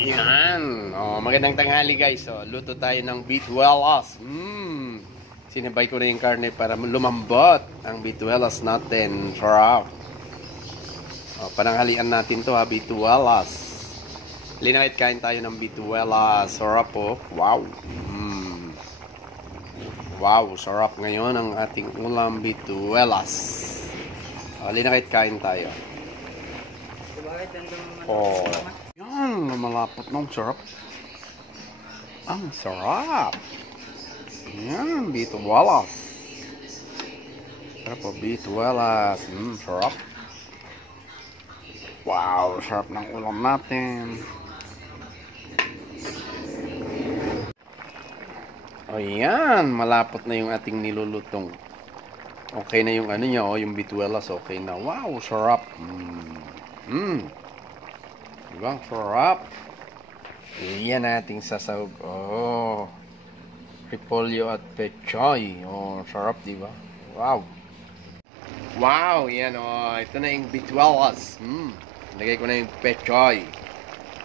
Yan. Oh, magandang tanghali guys. So, luto tayo ng bituelas. Sinabay ko na yung karne para lumambot ang bituelas natin. Sarap. Oh, pananghalian natin to ha, bituelas. Linawit kain tayo ng bituelas. Sarap po. Wow. Wow, sarap ngayon ang ating ulam bituelas. Oh, linawit kain tayo. Oh. Yan, malapot ng sarap. Ang sarap. Yan, bituelas. Sarap po, bituelas. Sarap. Wow, sarap ng ulam natin. O yan, malapot na yung ating nilulutong. Okay na yung ano niya, yung bituelas, okay na. Wow, sarap. Diba? Sarap. Yan ating sasawag. Oh. Repolyo at pechay. Oh, sarap, diba? Wow. Wow, yan ito na yung bituelas. Lagay ko na yung pechay.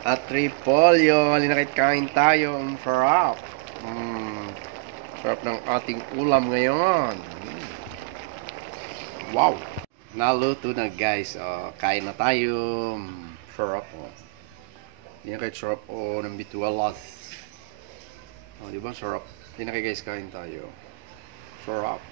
At repolyo. Linakit kain tayo. Ang sarap. Sarap ng ating ulam ngayon. Wow. Naluto na guys. Kain na tayo. Sarap Hindi na kahit sarap ng bituelas. Diba sarap? Hindi na kayo guys kain tayo. Sarap.